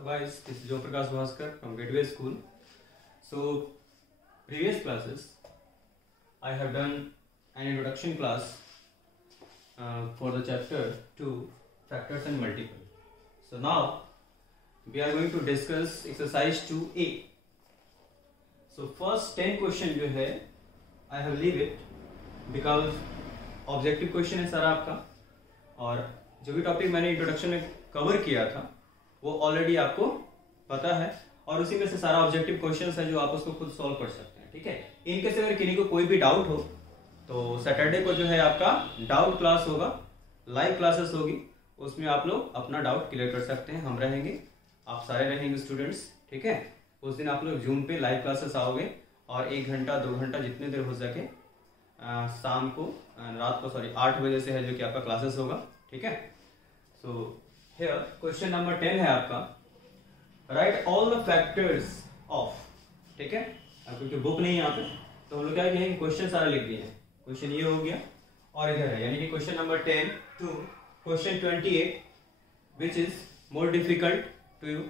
Hello guys, this is Joe Prakash Bhaskar from Gateway School. So, previous classes I have done an introduction class for the chapter 2 factors and multiple. So now we are going to discuss exercise 2A. So first 10 question जो है I have leave it because objective question है सारा आपका, और जो भी topic मैंने introduction में कवर किया था वो ऑलरेडी आपको पता है, और उसी में से सारा ऑब्जेक्टिव क्वेश्चंस है जो आप उसको खुद सॉल्व कर सकते हैं। ठीक है, इनके से अगर किसी को कोई भी डाउट हो तो सैटरडे को जो है आपका डाउट क्लास होगा, लाइव क्लासेस होगी, उसमें आप लोग अपना डाउट क्लियर कर सकते हैं। हम रहेंगे, आप सारे रहेंगे स्टूडेंट्स। ठीक है, उस दिन आप लोग जूम पे लाइव क्लासेस आओगे और 1 घंटा 2 घंटा जितने देर हो सके शाम को रात को 8 बजे से है जो कि आपका क्लासेस होगा। ठीक है, सो हियर क्वेश्चन नंबर 10 है आपका, right all the factors of. ठीक है, अब क्योंकि बुक नहीं है यहाँ पे तो हम लोग क्या कहेंगे, क्वेश्चन सारा लिख दिए हैं। क्वेश्चन ये हो गया और इधर है, यानी कि question number 10 to question 28 which is more difficult to you.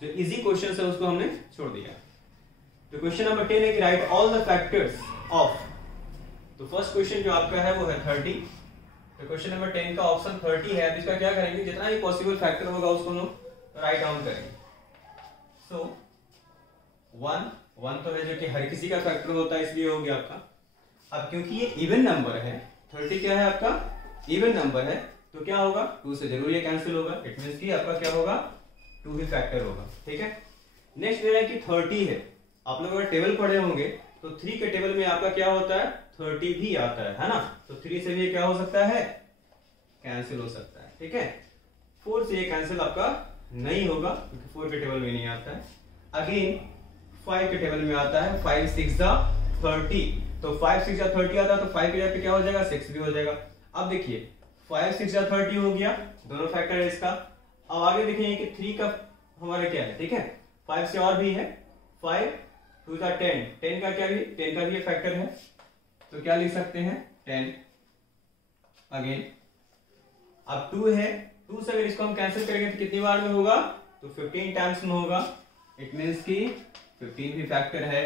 जो इजी क्वेश्चन है उसको हमने छोड़ दिया। तो क्वेश्चन नंबर 10 है कि right all the factors of. तो फर्स्ट क्वेश्चन जो आपका है वो है 30। तो क्वेश्चन नंबर 10 का ऑप्शन 30 है। अब इसका क्या करेंगे, जितना भी पॉसिबल फैक्टर होगा उसको हम राइट डाउन करेंगे। सो 1 तो है जो कि हर किसी का फैक्टर होता है, इसलिए हो गया आपका। अब क्योंकि ये इवन नंबर है, 30 क्या है आपका इवन नंबर है, तो क्या होगा 2 से जरूर ये कैंसिल होगा। इट मींस कि आपका क्या होगा 2 ही फैक्टर होगा। ठीक है, नेक्स्ट ये है कि 30 है। आप लोग अगर टेबल पढ़े होंगे तो 3 के टेबल में आपका क्या होता है 30 भी आता है ना। तो 3 से भी क्या हो सकता है कैंसिल हो सकता है। ठीक है, 4 से ये कैंसिल आपका नहीं होगा क्योंकि 4 के टेबल में नहीं आता है। अगेन 5 के टेबल में आता है, 5 6 30। तो 5 6 30 आता है तो 5 के जगह पे क्या हो जाएगा 6 भी हो जाएगा। अब देखिए 5 6 30 हो गया, दोनों फैक्टर है इसका। अब आगे देखेंगे कि 3 का हमारा क्या है। ठीक है, 5 से और भी है, 5 2 10 का क्या भी 10 का भी फैक्टर है, तो क्या लिख सकते हैं 10। अगेन अब 2 है, 2 से अगर इसको हम कैंसिल करेंगे तो कितनी बार में होगा, तो 15 टाइम्स में होगा। इट मींस कि 15 भी फैक्टर है।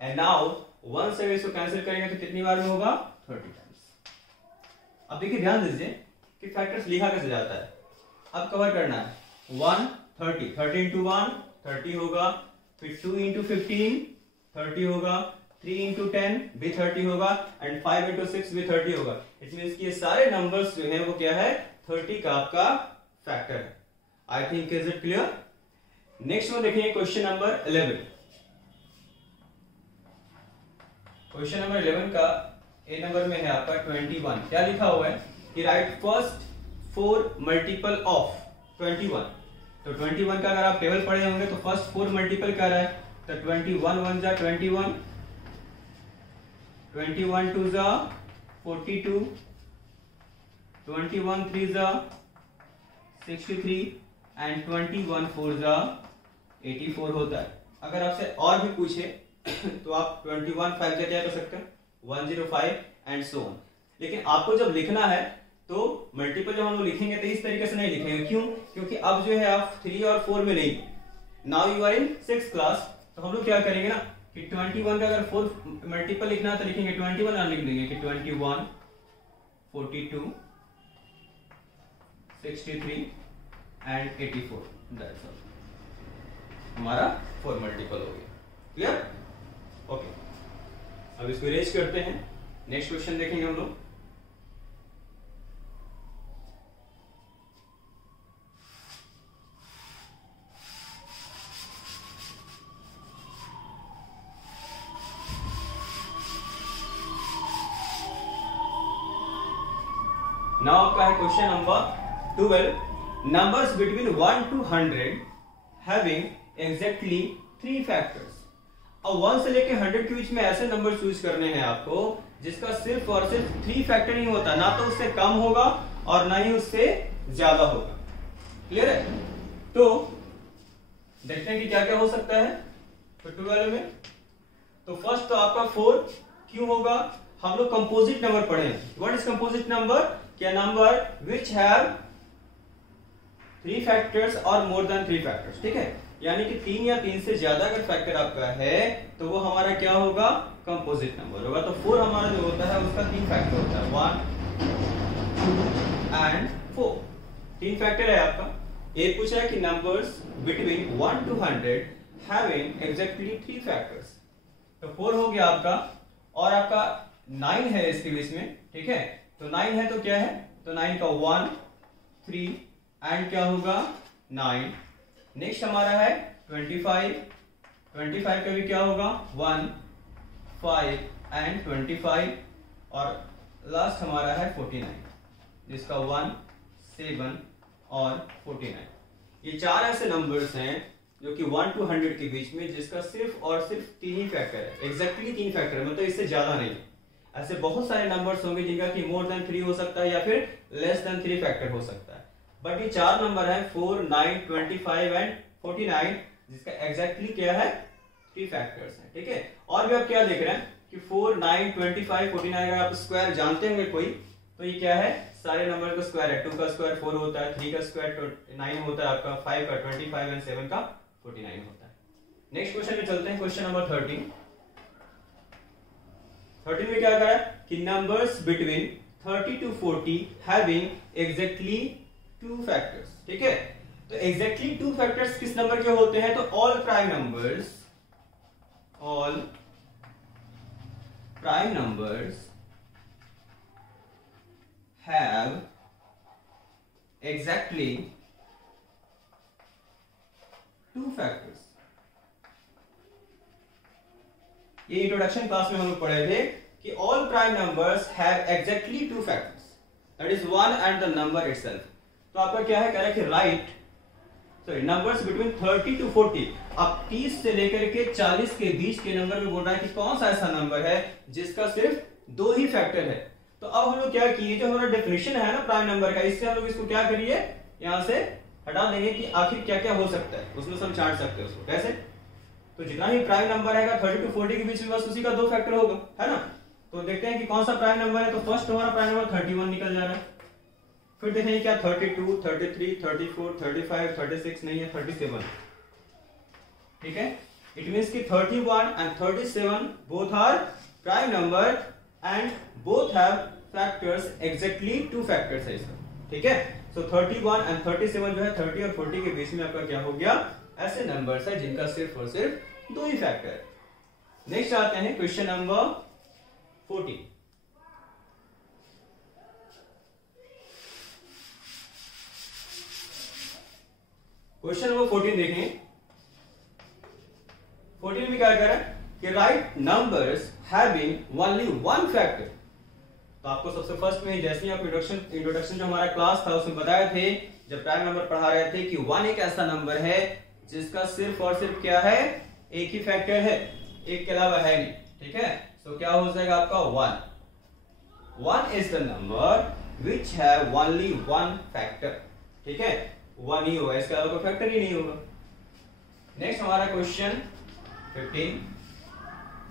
एंड नाउ 1 से अगर इसको कैंसिल करेंगे तो कितनी बार में होगा 30 टाइम्स। अब देखिए ध्यान दीजिए कि फैक्टर्स लिखा कैसे जाता है। अब कवर करना है 1 30 30 इंटू 1 30 होगा, फिर 2 इंटू 15 30 होगा, 3 इंटू 10 भी 30 होगा, एंड 5 इंटू 6 भी 30 होगा। इट मींस कि ये सारे नंबर्स जो है वो क्या है 30 का आपका फैक्टर है। I think is it clear. Next one देखिए क्वेश्चन नंबर 11। क्वेश्चन नंबर 11 का ए नंबर में है आपका 21। क्या लिखा हुआ है कि राइट फर्स्ट 4 मल्टीपल ऑफ 21। तो 21 का अगर आप टेबल पढ़े होंगे तो फर्स्ट 4 मल्टीपल क्या रहा है, तो 21 1 जा 21, 21 2 जा 42, 21 3 जा 63 एंड 21 4 जा 84 होता है। अगर आपसे और भी पूछे तो आप 21 5 जा क्या कर सकते हैं 105 एंड सो ऑन। लेकिन आपको जब लिखना है तो मल्टीपल जब हम लोग लिखेंगे तो इस तरीके से नहीं लिखेंगे। क्यों, क्योंकि अब जो है आप 3 और 4 में नहीं, now you are in 6th class. तो हम लोग क्या करेंगे ना कि 21 का अगर 4 मल्टीपल लिखना है तो लिखेंगे 21 और लिख देंगे कि 21 42 63 एंड 84। दैट्स ऑल, हमारा 4 मल्टीपल हो गया। Clear, okay. अब इसको इरेज करते हैं, नेक्स्ट क्वेश्चन देखेंगे हम लोग। नाउ आपका है question number 12, numbers between 1 to 100 having exactly 3 factors. अब 1 से लेके 100 के बीच में ऐसे नंबर चूज करने हैं आपको जिसका सिर्फ और सिर्फ 3 फैक्टर नहीं होता, ना तो उससे कम होगा और ना ही उससे ज्यादा होगा। क्लियर है, तो देखते हैं कि क्या क्या हो सकता है। तो 12 में तो फर्स्ट तो आपका 4 क्यों होगा, हम लोग कंपोजिट नंबर पढ़े हैं। व्हाट इज कंपोजिट नंबर, क्या नंबर विच हैव 3 फैक्टर्स और मोर देन 3 फैक्टर्स, ठीक है, यानी कि 3 या 3 से ज्यादा अगर फैक्टर आपका है तो वो हमारा क्या होगा, कंपोजिट नंबर होगा। तो 4 हमारा जो होता है उसका 3 फैक्टर होता है, 1 2 एंड 4, 3 फैक्टर है आपका। एक पूछा है कि numbers between 1 to 100 having exactly 3 factors, तो 4 हो गया आपका, और आपका 9 है इसके बीच में, ठीक है, तो 9 है तो क्या है, तो 9 का 1 3 एंड क्या होगा 9। नेक्स्ट हमारा है 25, 25 का भी क्या होगा 1 5 एंड 25, और लास्ट हमारा है 49 जिसका 1 7 और 49। ये 4 ऐसे नंबर्स हैं जो कि 1 to 100 के बीच में जिसका सिर्फ और सिर्फ 3 ही फैक्टर है, एग्जैक्टली 3 फैक्टर है, मतलब इससे ज्यादा नहीं। ऐसे बहुत सारे नंबर्स होंगे जिनका कि मोर देन 3 हो सकता है या फिर लेस देन 3 फैक्टर हो सकता है, बट ये 4 नंबर है 4 9 25 एंड 49 जिसका एग्जैक्टली क्या है 3 फैक्टर्स है, ठीक है। और भी आप क्या देख रहे हैं कि 4 9 25 49 अगर आप स्क्वायर जानते होंगे कोई, तो ये क्या है, सारे नंबर का स्क्वायर है, 2 का स्क्वायर 4 होता है, 3 का स्क्वायर 9 होता है आपका, 5 का 25 एंड 7 का 49 होता है। नेक्स्ट क्वेश्चन में चलते हैं, क्वेश्चन नंबर 13 में क्या करा कि numbers between 30 to 40 having exactly 2 factors, ठीक है। तो एग्जैक्टली 2 फैक्टर्स किस नंबर के होते हैं, तो all prime numbers have exactly 2 factors। ये इंट्रोडक्शन क्लास में हम लोग पढ़े थे कि all prime numbers have exactly 2 factors, that is 1 and the number itself. तो आपका क्या है, कह रहा है कि राइट नंबर्स बिटवीन 30 to 40, अब 30 से लेकर के 40 के बीच के नंबर में बोल रहा है कि कौन सा ऐसा नंबर है जिसका सिर्फ 2 ही फैक्टर है। तो अब हम लोग क्या किए, जो हमारा डेफिनेशन है ना प्राइम नंबर का, इससे हम लोग इसको क्या करिए, यहां से हटा देंगे कि आखिर क्या क्या हो सकता है, उसमें हम छांट सकते हैं उसको कैसे। तो जितना ही प्राइम नंबर है 30 to 40 के बीच में बस उसी का 2 फैक्टर होगा, है ना। तो देखते हैं कि कौन सा प्राइम नंबर है, तो फर्स्ट हमारा प्राइम नंबर 31 निकल जा रहा है, फिर देखेंगे क्या 32 33 34 35 36 नहीं है 37, ठीक है। इट मींस कि 31 and 37 both are prime number and both have factors, exactly 2 factors है इसका, ठीक है। सो 31 एंड 37 जो है 30 और 40 के बीच में आपका क्या हो गया, ऐसे नंबर्स है जिनका सिर्फ और सिर्फ 2 ही फैक्टर है। नेक्स्ट आते हैं क्वेश्चन नंबर 14। क्वेश्चन नंबर 14 देखें, 14 में क्या कर रहा है कि right numbers having only 1 factor. तो आपको सबसे फर्स्ट में जैसे ही आप इंट्रोडक्शन जो हमारा क्लास था उसमें बताए थे, जब प्राइम नंबर पढ़ा रहे थे कि 1 एक ऐसा नंबर है जिसका सिर्फ और सिर्फ क्या है, एक ही फैक्टर है, एक के अलावा है नहीं, ठीक है। तो क्या हो जाएगा आपका 1। 1 is the number which have only 1 factor, ठीक है, 1 ही होगा, इसके अलावा कोई फैक्टर ही नहीं होगा। नेक्स्ट हमारा question 15,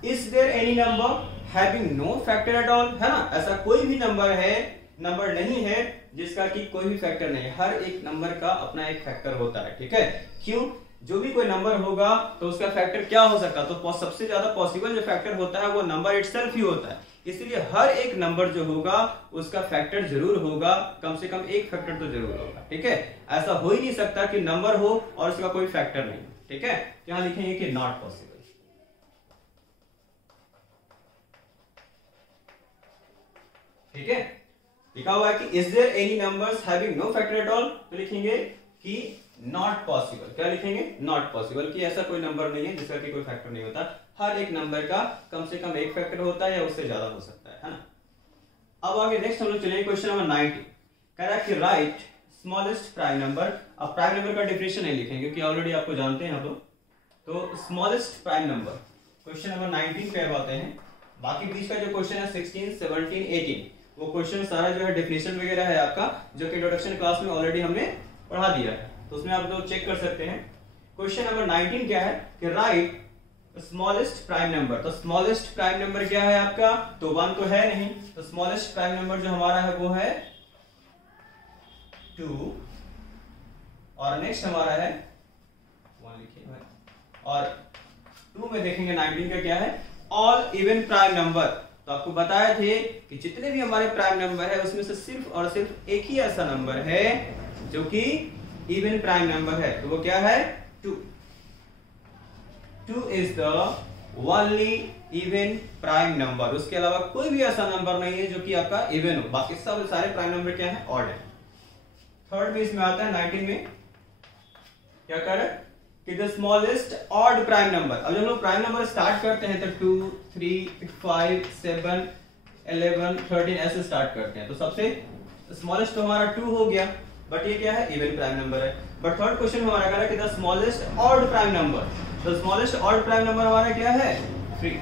is there any number having no factor at all, है ना, ऐसा कोई भी नंबर नहीं है जिसका कि कोई भी फैक्टर नहीं है। हर एक नंबर का अपना एक फैक्टर होता है, ठीक है। क्यों, जो भी कोई नंबर होगा तो उसका फैक्टर क्या हो सकता है, तो सबसे ज्यादा पॉसिबल जो फैक्टर होता है वो नंबर इटसेल्फ ही होता है, इसलिए हर एक नंबर जो होगा उसका फैक्टर जरूर होगा, कम से कम एक फैक्टर तो जरूर होगा, ठीक है। ऐसा हो ही नहीं सकता कि नंबर हो और उसका कोई फैक्टर नहीं, ठीक है। यहां लिखेंगे कि नॉट पॉसिबल, ठीक है। लिखा हुआ है कि is there any numbers having no factor at all, तो लिखेंगे कि नॉट पॉसिबल, क्या लिखेंगे, नॉट पॉसिबल, कि ऐसा कोई नंबर नहीं है जिसका कि कोई फैक्टर नहीं होता, हर एक नंबर का कम से कम एक फैक्टर होता है या उससे ज्यादा हो सकता है ना। अब आगे नेक्स्ट हम लोग चलेंगे क्वेश्चन नंबर 19, कह रहा है कि राइट स्मॉलेस्ट प्राइम नंबर। अब प्राइम नंबर का डेफिनेशन नहीं लिखेंगे क्योंकि ऑलरेडी आपको जानते हैं आप, तो smallest prime number question number 19 पे अब आते हैं। बाकी बीच का जो क्वेश्चन है 16 17 18 वो क्वेश्चन सारा जो है डेफिनेशन वगैरह है आपका, जो कि इंट्रोडक्शन क्लास में ऑलरेडी हमने पढ़ा दिया है, तो उसमें आप लोग चेक कर सकते हैं। क्वेश्चन नंबर 19 क्या है कि राइट स्मॉलेस्ट प्राइम नंबर। तो स्मॉलेस्ट प्राइम नंबर क्या है आपका, तो 1 तो है नहीं, तो स्मॉलेस्ट प्राइम नंबर जो हमारा है वो है 2 और नेक्स्ट हमारा है 1 लिखिए भाई, और 2 में देखेंगे 19 का क्या है, ऑल इवन प्राइम नंबर। तो आपको बताए थे कि जितने भी हमारे प्राइम नंबर है उसमें से सिर्फ और सिर्फ एक ही ऐसा नंबर है जो कि इवन प्राइम नंबर है, तो वो क्या है 2। 2 is the only even prime number. उसके अलावा कोई भी ऐसा नंबर नहीं है जो कि आपका इवन हो, बाकी सब सारे प्राइम नंबर क्या है, ऑड है। थर्ड में इसमें आता है 19 में क्या कर रहे हैं कि the smallest odd prime number. अब जब हम लोग प्राइम नंबर स्टार्ट करते हैं तो 2, 3, 5, 7, 11, 13 ऐसे स्टार्ट करते हैं, तो सबसे स्मॉलेस्ट तो हमारा 2 हो गया, बट ये क्या है, इवन प्राइम नंबर है। बट थर्ड क्वेश्चन हमारा कह रहा है कि the smallest odd prime number. तो स्मॉलेस्ट ऑड प्राइम नंबर हमारा क्या है, 3।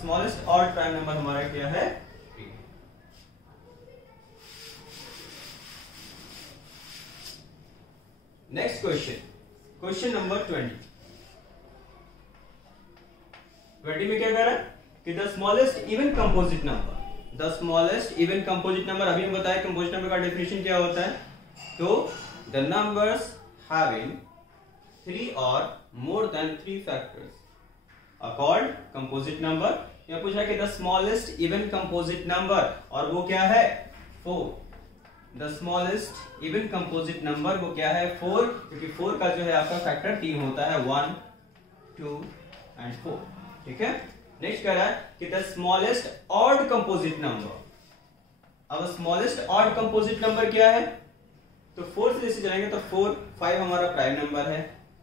स्मॉलेस्ट ऑड प्राइम नंबर हमारा क्या है, 3। नेक्स्ट क्वेश्चन, क्वेश्चन नंबर 20 में क्या कह रहा है कि the smallest even composite number. The smallest even composite number, अभी हम बताया कंपोजिट नंबर का डेफिनेशन क्या होता है, तो द नंबर्स हैविंग 3 और more than 3 factors are called composite number. यह पूछा कि the smallest even composite number, और वो क्या है, 4। The smallest even composite number वो क्या है, 4, क्योंकि 4 का जो है आपका फैक्टर 3 होता है, 1, 2 एंड 4। ठीक है, नेक्स्ट कह रहा है कि the smallest odd composite number. अब स्मॉलेस्ट ऑड कंपोजिट नंबर क्या है, तो 4 से जैसे चलेंगे तो 4, 5 हमारा प्राइम नंबर है,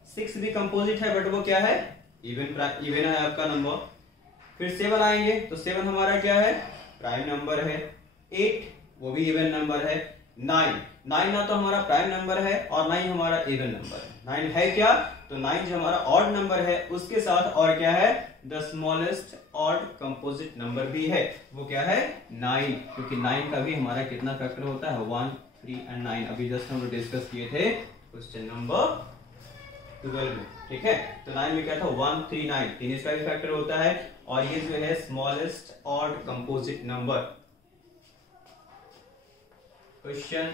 6 भी कंपोजिट है बट वो क्या है, इवन है आपका नंबर। फिर 7 आएंगे तो 7 हमारा क्या है, प्राइम नंबर है। 8 वो भी इवन नंबर है। 9 ना तो हमारा प्राइम नंबर है और ना ही हमारा इवन नंबर है। 9 है क्या, तो 9 जो हमारा ऑड नंबर है उसके साथ और क्या है, the smallest odd composite number भी है, वो क्या है, 9, क्योंकि 9 का भी हमारा कितना फैक्टर होता है, 1, 3 एंड 9। अभी जस्ट हम लोग डिस्कस किए थे क्वेश्चन नंबर 12 में। ठीक है, तो 9 में क्या था, 1, 3, 9, 3 इसका भी फैक्टर होता है, और ये जो है smallest odd composite number. Question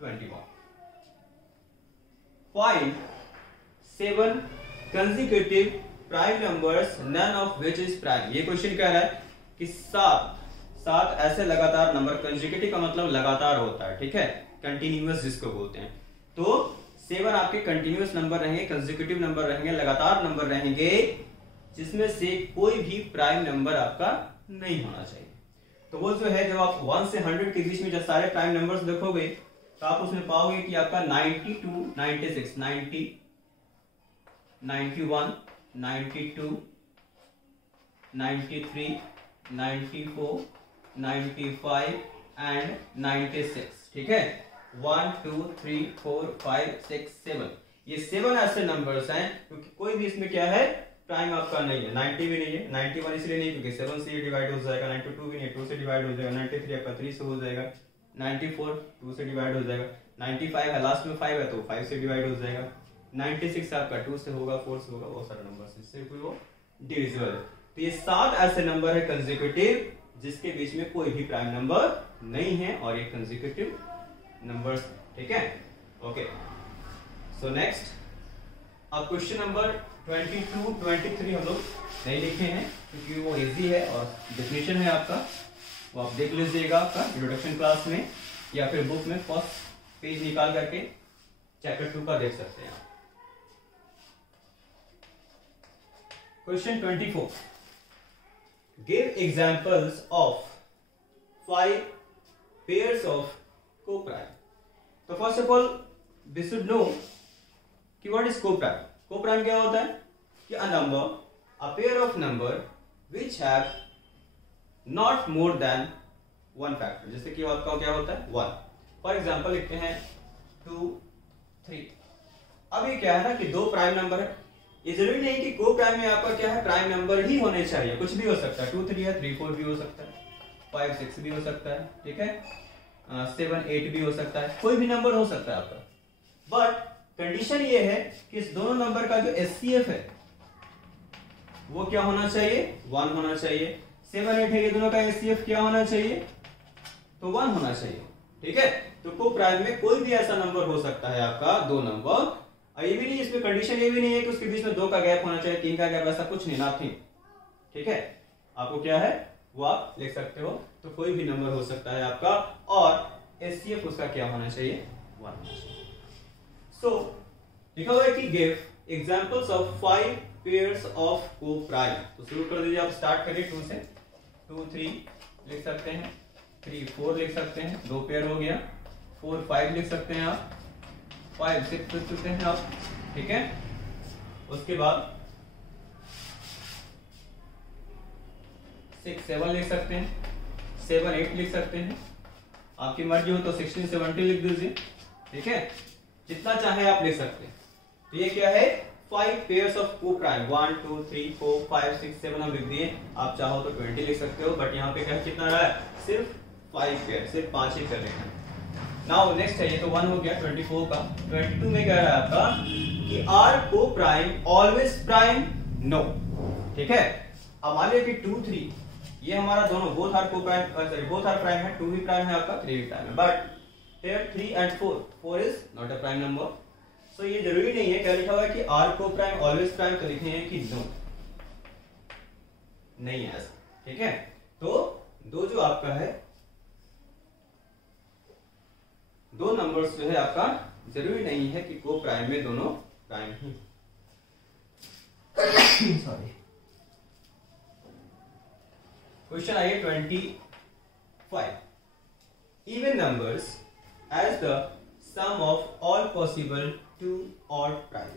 21, find 7 consecutive prime numbers none of which is prime. ये क्वेश्चन कह रहा है कि 7 ऐसे लगातार नंबर, कंसेक्यूटिव का मतलब लगातार होता है, ठीक है, कंटिन्यूअस जिसको बोलते हैं। तो 7 आपके कंटिन्यूअस नंबर रहेंगे, कंसेक्यूटिव नंबर रहेंगे, लगातार नंबर रहेंगे, जिसमें से कोई भी प्राइम नंबर आपका नहीं होना चाहिए। तो वो जो है, जब आप 1 से 100 के बीच में जब सारे प्राइम नंबर्स देखोगे तो आप उसमें पाओगे कि आपका 92, 96, 90, 91, 92, 93, 94, 95 एंड 96। ठीक है, 1, 2, 3, 4, 5, 6, 7, ये 7 ऐसे नंबर्स हैं क्योंकि कोई भी इसमें क्या है, प्राइम आपका नहीं है। 90 भी नहीं है, 91 इसलिए नहीं क्योंकि 7 से डिवाइड हो जाएगा, 92 भी नहीं, 2 से डिवाइड हो जाएगा, 93 आपका 3 से हो जाएगा, 94 2 से डिवाइड हो जाएगा, 95 है, लास्ट में 5 है तो 5 से डिवाइड हो जाएगा, 96 आपका 2 से होगा, 4 से होगा, बहुत सारे नंबर इससे कोई वो डिविजिबल है। तो ये 7 ऐसे नंबर है कंसेक्यूटिव जिसके बीच में कोई भी प्राइम नंबर नहीं है, और ये कंसेक्यूटिव नंबर्स। ठीक है, ओके। सो नेक्स्ट, अब क्वेश्चन नंबर 22, 23 हम लोग नहीं लिखे हैं क्योंकि वो इजी है और डेफिनेशन है आपका, वो आप देख लीजिएगा आपका इंट्रोडक्शन क्लास में या फिर बुक में फर्स्ट पेज निकाल करके चैप्टर 2 का देख सकते हैं आप। Question 24, give examples of 5 pairs of coprime. तो first of all we should know कि व्हाट इज कोप्राइम। कोप्राइम क्या होता है कि a number, a pair of number which have not more than 1 factor. जैसे कि आपका क्या होता है 1। फॉर एग्जांपल लिखते हैं 2, 3। अब ये क्या है ना कि 2 प्राइम नंबर है, ये जरूरी नहीं कि को प्राइम में आपका क्या है प्राइम नंबर ही होने चाहिए, कुछ भी हो सकता है। 2, 3 है, 3, 4 भी हो सकता है, 5, 6 भी हो सकता है, ठीक है, 7, 8 भी हो सकता है, कोई भी नंबर हो सकता है आपका। बट कंडीशन ये है कि इस दोनों नंबर का जो एचसीएफ है वो क्या होना चाहिए, 1 होना चाहिए। 7, 8 है, ये दोनों का एचसीएफ क्या होना चाहिए, तो 1 होना चाहिए। ठीक है, तो को प्राइम में कोई भी ऐसा नंबर हो सकता है आपका 2 नंबर, ये भी नहीं, इसमें कंडीशन ये भी नहीं है कि उसके बीच में 2 का गैप होना चाहिए, 3 का गैप, ऐसा कुछ नहीं, नथिंग। ठीक है, आपको क्या है वो आप लिख सकते हो, तो कोई भी नंबर हो सकता है आपका, और एचसीएफ उसका क्या होना चाहिए, 1। सो लिखा हुआ है कि give examples of 5 pairs of को प्राइम। तो शुरू कर दीजिए, आप स्टार्ट करिए 2 से। 2 3 लिख सकते हैं, 3 4 लिख सकते हैं, 2 पेयर हो गया, 4 5 लिख सकते हैं आप, 5 6 लिख सकते हैं आप। ठीक है, उसके बाद 6 7 लिख सकते हैं, 7 8 लिख सकते हैं, आपकी मर्जी हो तो 16 17 लिख दीजिए। ठीक है, जितना चाहे आप लिख सकते हैं। तो ये क्या है, 5 पेयर्स ऑफ को प्राइम, 1 2 3 4 5 6 7 हम लिख दिए। आप चाहो तो 20 लिख सकते हो, बट यहाँ पे क्या कितना रहा है, सिर्फ 5 पेयर, सिर्फ 5 ही कर रहे हैं। नाउ नेक्स्ट है, ये तो 1 हो गया 24 का। 22 में कह रहा है आपका कि आर को प्राइम ऑलवेज प्राइम, नो। ठीक है, अब मान लिया कि 2 3 ये हमारा दोनों both are coprime, sorry both are prime है, 2 भी प्राइम है आपका, 3 भी प्राइम है, but here 3 and 4 is not a prime number. So ये जरूरी नहीं है, क्या लिखा हुआ है कि आर को प्राइम ऑलवेज प्राइम, तो लिखे हैं कि नो, नहीं है ऐसा। ठीक है, तो दो जो आपका है, 2 नंबर्स जो है आपका, जरूरी नहीं है कि को प्राइम में दोनों प्राइम ही। सॉरी, क्वेश्चन आइए 25। Even numbers as the sum of all possible 2 odd prime.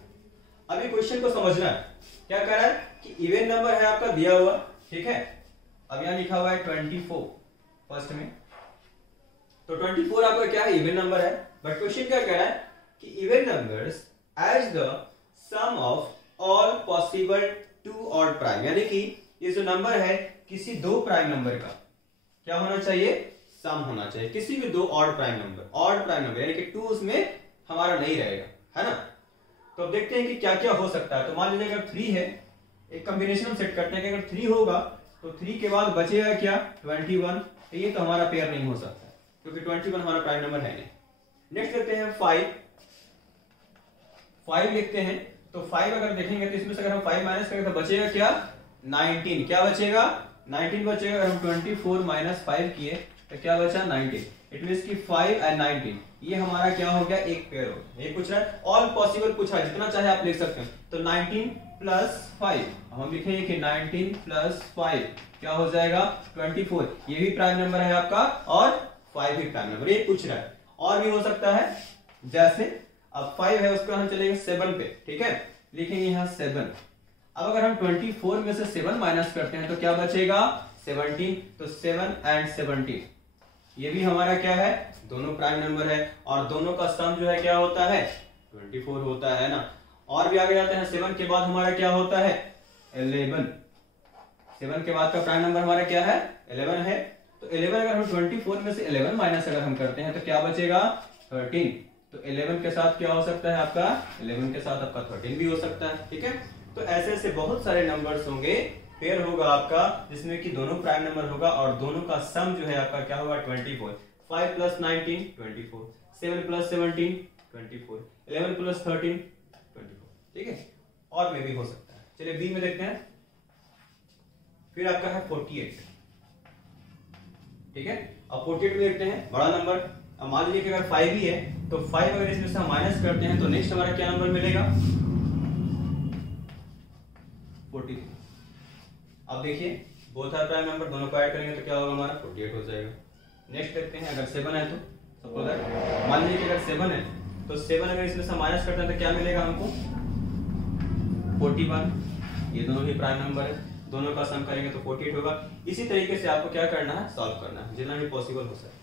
अभी क्वेश्चन को समझना है, क्या कह रहा है कि इवन नंबर है आपका दिया हुआ। ठीक है, अब यहां लिखा हुआ है 24 फर्स्ट में, तो 24 आपका क्या है, इवन नंबर है। बट क्वेश्चन क्या कह रहा है कि even numbers as the sum of all possible 2 odd prime, यानी कि ये जो नंबर है किसी 2 प्राइम नंबर का क्या होना चाहिए, सम होना चाहिए, किसी भी 2 odd prime number, odd prime number यानी कि 2 उसमें हमारा नहीं रहेगा, है ना। तो अब देखते हैं कि क्या क्या हो सकता है। तो मान लीजिए अगर 3 है, एक कॉम्बिनेशन हम सेट करते हैं कि अगर 3 होगा तो 3 के बाद बचेगा क्या, 21। तो ये तो हमारा पेयर नहीं हो सकता क्योंकि 21 हमारा प्राइम नंबर है नहीं। नेक्स्ट लेते हैं 5 लिखते हैं, तो 5 अगर देखेंगे तो इसमें से अगर हम 5 माइनस करें तो बचेगा क्या, 19। क्या बचेगा, 19 बचेगा। अगर हम 24 माइनस 5 किए तो क्या बचा, 19। इट मींस कि 5 एंड 19 ये हमारा क्या हो गया, एक पेयर हो गया। ये पूछ रहा है ऑल पॉसिबल, पूछा है जितना चाहे आप लिख सकते हैं। तो 19 प्लस 5 हम लिखेंगे कि 19 प्लस 5 क्या हो जाएगा, 24। ये भी प्राइम नंबर है आपका और 5 भी प्राइम नंबर, ये पूछ रहा है। और भी हो सकता है, जैसे अब 5 है उसको हम चलेंगे 7 पे। ठीक है, लिखेंगे यहाँ 7। अब अगर हम 24 में से 7 माइनस करते हैं तो क्या बचेगा, 17। तो 7 एंड 17 ये भी हमारा क्या है, दोनों प्राइम नंबर है, और दोनों का सम जो है क्या होता है, 24 होता है ना। और भी आगे जाते हैं, 7 के बाद हमारा क्या होता है, 11। 7 के बाद का प्राइम नंबर हमारा क्या है, 11 है। तो 11 अगर हम 24 में से 11 माइनस अगर हम करते हैं तो क्या बचेगा, 13। तो 11 के साथ क्या हो सकता है आपका, 11 के साथ आपका 13 भी हो सकता है। ठीक है, तो ऐसे ऐसे बहुत सारे नंबर्स होंगे, पेयर होगा आपका जिसमें कि दोनों प्राइम नंबर होगा और दोनों का सम जो है आपका क्या होगा, 24। 5 प्लस 19 24, 7 प्लस 17 24, 11 प्लस 13 24। ठीक है, और में भी हो सकता है। चलिए बी में देखते हैं, फिर आपका है 48। ठीक है, अब 48 में देखते हैं बड़ा नंबर। अब मान लीजिए कि अगर 5 ही है तो 5 अगर इसमें से हम माइनस करते हैं तो नेक्स्ट हमारा क्या नंबर मिलेगा, 43। अब देखिए बोथ आर प्राइम नंबर, दोनों को ऐड करेंगे तो क्या होगा हमारा, 48 हो जाएगा। नेक्स्ट देखते हैं, अगर 7 है तो सपोज मान लीजिए कि अगर 7 है तो 7 अगर इसमें से माइनस करते हैं तो क्या मिलेगा हमको, 41। ये दोनों ही प्राइम नंबर है, दोनों का सम करेंगे तो 48 होगा। इसी तरीके से आपको क्या करना है, सॉल्व करना है जितना भी पॉसिबल हो सके।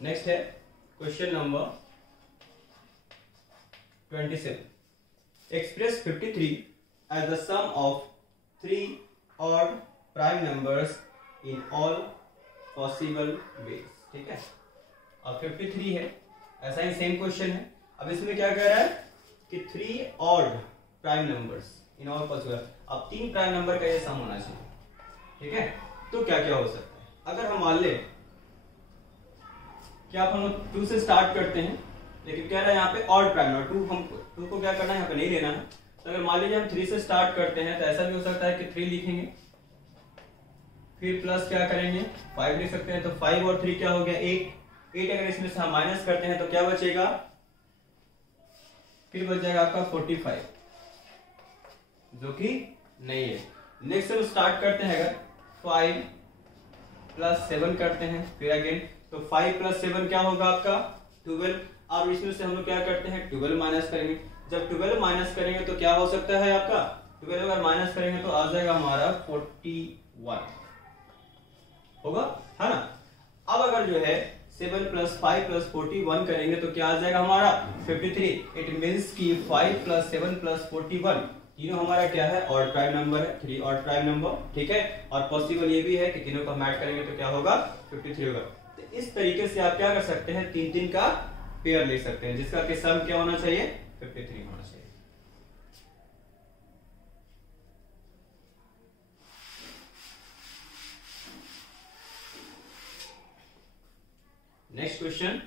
नेक्स्ट है question number 27। Express 53 as the sum of 3 odd prime numbers in all possible ways। ठीक है, अब 53 है, ऐसा ही सेम क्वेश्चन है। अब इसमें क्या कह रहा है कि 3 odd prime numbers in all possible, अब 3 प्राइम नंबर का ये सम होना चाहिए, ठीक है। तो क्या क्या हो सकता है, अगर हम मान ले कि आप हम 2 से स्टार्ट करते हैं, लेकिन कह रहा है यहाँ पे ऑड प्राइम नंबर 2 को क्या करना है, यहाँ पे नहीं लेना है। तो अगर मान लीजिए हम 3 से स्टार्ट करते हैं तो ऐसा भी हो सकता है कि 3 लिखेंगे, फिर प्लस क्या करेंगे 5 लिख सकते हैं, तो 5 और 3 क्या हो गया 8 अगर इसमें से हम माइनस करते हैं तो क्या बचेगा, फिर बच जाएगा आपका 45, जो कि नहीं है। नेक्स्ट हम स्टार्ट करते हैं, अगर 5 प्लस 7 करते हैं, फिर अगेन तो 5 प्लस 7 क्या होगा आपका 12। अब इसमें से हम लोग क्या करते हैं 12 माइनस करेंगे, जब 12 माइनस करेंगे तो क्या हो सकता है आपका 12 अगर माइनस करेंगे तो आ जाएगा हमारा 41 होगा, है ना। अब अगर जो है 7 प्लस 5 प्लस 41 करेंगे तो क्या आ जाएगा हमारा 53। इट मींस कि 5 प्लस 7 प्लस 41 तीनों हमारा क्या है ऑड प्राइम नंबर है, 3 ऑड प्राइम नंबर, ठीक है। और पॉसिबल ये भी है कि तीनों को हम ऐड करेंगे तो क्या होगा 53 होगा। तो इस तरीके से आप क्या कर सकते हैं 3 का पेयर ले सकते हैं, जिसका कि सम क्या होना चाहिए 53 होना चाहिए। Next question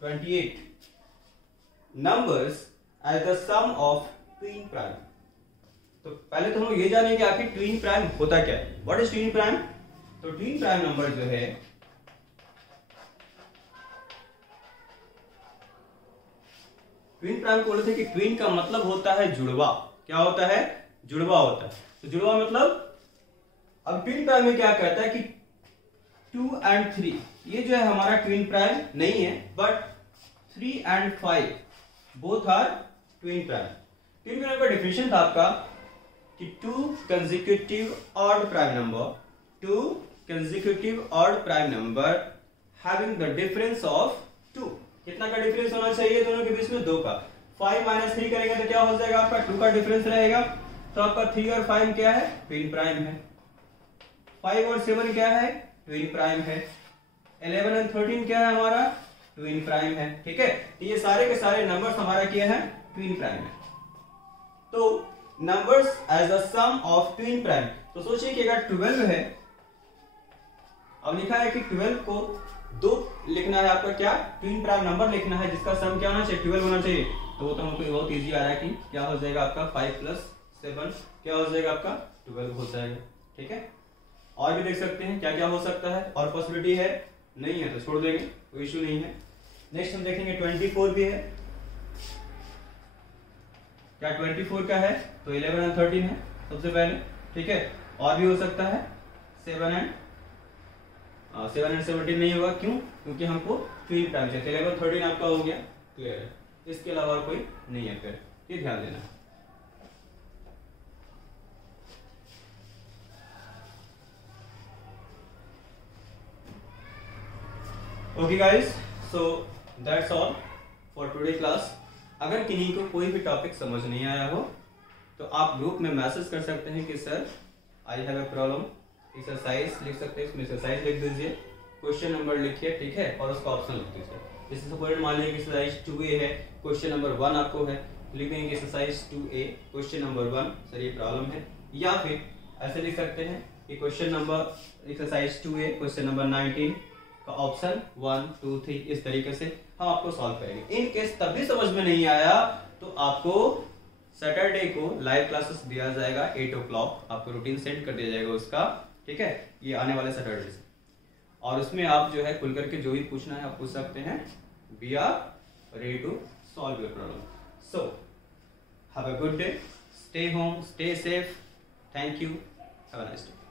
28 numbers as the sum of twin prime. तो पहले तो हम लोग ये जानेंगे आखिर ट्विन प्राइम होता क्या है, व्हाट इज ट्विन प्राइम। तो ट्विन प्राइम नंबर जो है ट्विन प्राइम को बोलते हैं कि ट्विन का मतलब होता है जुड़वा। क्या होता है जुड़वा होता है। तो जुड़वा मतलब अब ट्विन प्राइम में क्या कहता है कि 2 and 3 ये जो है हमारा ट्विन प्राइम नहीं है, but 3 and 5 both are twin prime. Twin prime का डेफिनेशन था आपका कि 2 consecutive odd prime number, 2 consecutive odd prime number having the difference of 2। कितना का डिफरेंस होना चाहिए दोनों के बीच में 2 का। 5 माइनस 3 करेंगे तो क्या हो जाएगा आपका 2 का डिफरेंस रहेगा, तो आपका 3 और 5 क्या है ट्विन प्राइम है। 5 और 7 क्या है ट्विन प्राइम है। 11 और 13 क्या है हमारा ट्विन प्राइम है, ठीक है। तो ये सारे के सारे नंबर्स हमारा क्या है ट्विन प्राइम है। तो numbers as a sum of twin prime, तो सोचिए कि अगर 12 है, अब लिखा है कि 12 को 2 लिखना है आपका, क्या ट्विन प्राइम नंबर लिखना है जिसका सम क्या होना चाहिए 12 होना चाहिए। तो वो तो हमको बहुत इजी आ रहा है कि क्या हो जाएगा आपका 5 प्लस 7 क्या हो जाएगा आपका 12 हो जाएगा, ठीक है। और भी देख सकते हैं क्या क्या हो सकता है, और पॉसिबिलिटी है नहीं है तो छोड़ देंगे, कोई इश्यू नहीं है। नेक्स्ट हम देखेंगे 24 भी है, क्या 24 का है तो 11 और 13 है सबसे पहले, ठीक है। और भी हो सकता है 7 and 17 नहीं होगा, क्यों क्योंकि हमको ट्विन प्राइम चाहिए। 11 और 13 आपका हो गया क्लियर है, इसके अलावा कोई नहीं है, फिर ये ध्यान देना। Okay guys, so that's all for today class. अगर किन्हीं को कोई भी टॉपिक समझ नहीं आया हो तो आप ग्रुप में मैसेज कर सकते हैं कि sir I have a problem, exercise लिख सकते हैं, इसमें एक्सरसाइज लिख दीजिए, क्वेश्चन नंबर लिखिए, ठीक है, और उसका ऑप्शन लिख दीजिए। जैसे सपोज मान लीजिए एक्सरसाइज 2A है, क्वेश्चन नंबर 1 आपको है, लिख देंगे exercise 2A question number 1 sir ये प्रॉब्लम है। या फिर ऐसे लिख सकते हैं कि question number exercise 2A question number 19 का ऑप्शन 1 2 3, इस तरीके से हम आपको सॉल्व करेंगे। इन केस तब भी समझ में नहीं आया तो आपको सैटरडे को लाइव क्लासेस दिया जाएगा 8 o'clock, आपको रूटीन सेंड कर दिया जाएगा उसका, ठीक है, ये आने वाले सैटरडे से। और उसमें आप जो है खुल करके जो भी पूछना है आप पूछ सकते हैं। We are ready to solve your problem. So have a good day, stay home, stay safe, thank you, have a nice day.